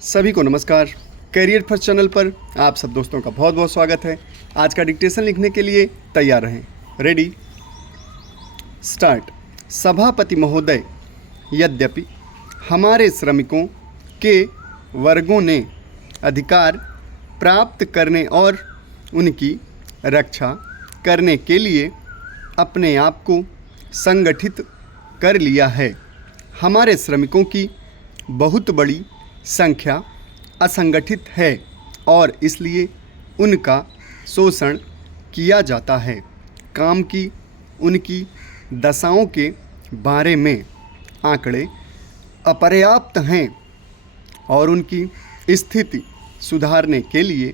सभी को नमस्कार। करियर फर्स्ट चैनल पर आप सब दोस्तों का बहुत बहुत स्वागत है। आज का डिक्टेशन लिखने के लिए तैयार रहें। Ready start. सभापति महोदय, यद्यपि हमारे श्रमिकों के वर्गों ने अधिकार प्राप्त करने और उनकी रक्षा करने के लिए अपने आप को संगठित कर लिया है, हमारे श्रमिकों की बहुत बड़ी संख्या असंगठित है और इसलिए उनका शोषण किया जाता है। काम की उनकी दशाओं के बारे में आंकड़े अपर्याप्त हैं और उनकी स्थिति सुधारने के लिए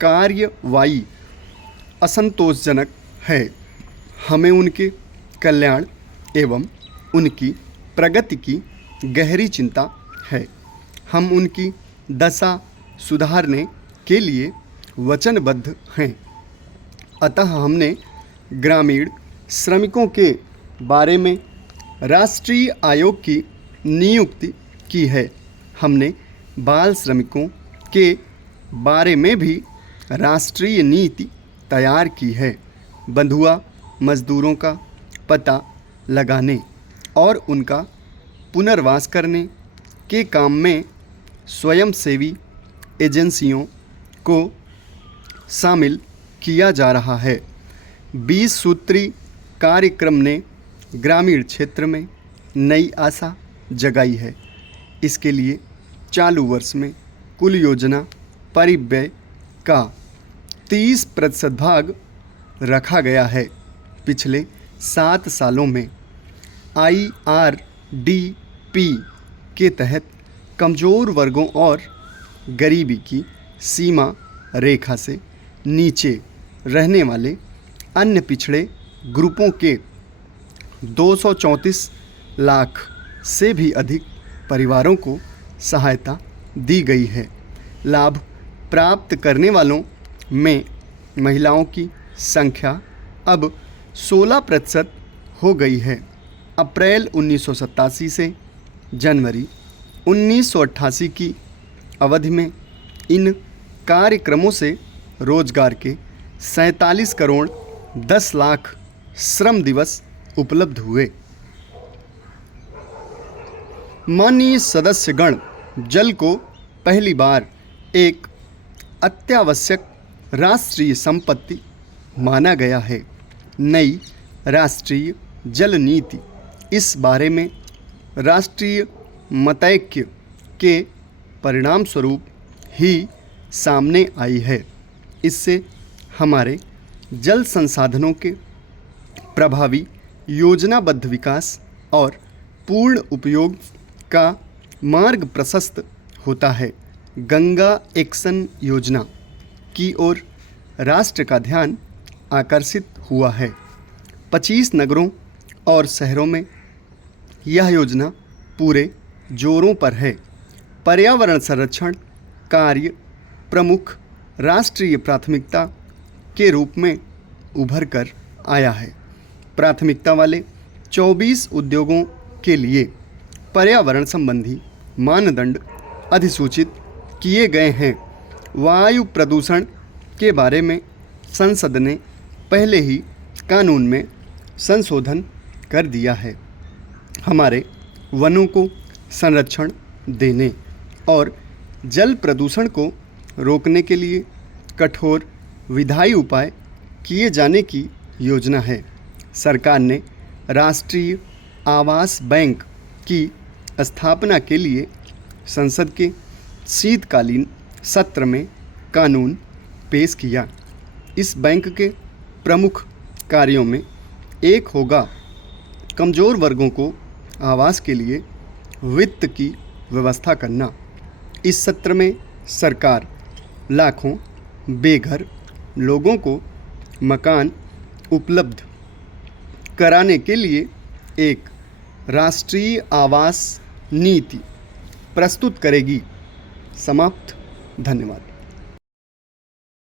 कार्यवाही असंतोषजनक है। हमें उनके कल्याण एवं उनकी प्रगति की गहरी चिंता है। हम उनकी दशा सुधारने के लिए वचनबद्ध हैं। अतः हमने ग्रामीण श्रमिकों के बारे में राष्ट्रीय आयोग की नियुक्ति की है। हमने बाल श्रमिकों के बारे में भी राष्ट्रीय नीति तैयार की है। बंधुआ मजदूरों का पता लगाने और उनका पुनर्वास करने के काम में स्वयंसेवी एजेंसियों को शामिल किया जा रहा है। 20 सूत्री कार्यक्रम ने ग्रामीण क्षेत्र में नई आशा जगाई है। इसके लिए चालू वर्ष में कुल योजना परिव्यय का 30% भाग रखा गया है। पिछले 7 सालों में IRDP के तहत कमज़ोर वर्गों और गरीबी की सीमा रेखा से नीचे रहने वाले अन्य पिछड़े ग्रुपों के 234 लाख से भी अधिक परिवारों को सहायता दी गई है। लाभ प्राप्त करने वालों में महिलाओं की संख्या अब 16% हो गई है। अप्रैल 1987 से जनवरी 1988 की अवधि में इन कार्यक्रमों से रोजगार के 47 करोड़ 10 लाख श्रम दिवस उपलब्ध हुए। माननीय सदस्यगण, जल को पहली बार एक अत्यावश्यक राष्ट्रीय संपत्ति माना गया है। नई राष्ट्रीय जल नीति इस बारे में राष्ट्रीय मतैक्य के परिणाम स्वरूप ही सामने आई है। इससे हमारे जल संसाधनों के प्रभावी योजनाबद्ध विकास और पूर्ण उपयोग का मार्ग प्रशस्त होता है। गंगा एक्शन योजना की ओर राष्ट्र का ध्यान आकर्षित हुआ है। 25 नगरों और शहरों में यह योजना पूरे जोरों पर है। पर्यावरण संरक्षण कार्य प्रमुख राष्ट्रीय प्राथमिकता के रूप में उभर कर आया है। प्राथमिकता वाले 24 उद्योगों के लिए पर्यावरण संबंधी मानदंड अधिसूचित किए गए हैं। वायु प्रदूषण के बारे में संसद ने पहले ही कानून में संशोधन कर दिया है। हमारे वनों को संरक्षण देने और जल प्रदूषण को रोकने के लिए कठोर विधायी उपाय किए जाने की योजना है। सरकार ने राष्ट्रीय आवास बैंक की स्थापना के लिए संसद के शीतकालीन सत्र में कानून पेश किया। इस बैंक के प्रमुख कार्यों में एक होगा कमज़ोर वर्गों को आवास के लिए वित्त की व्यवस्था करना। इस सत्र में सरकार लाखों बेघर लोगों को मकान उपलब्ध कराने के लिए एक राष्ट्रीय आवास नीति प्रस्तुत करेगी। समाप्त। धन्यवाद।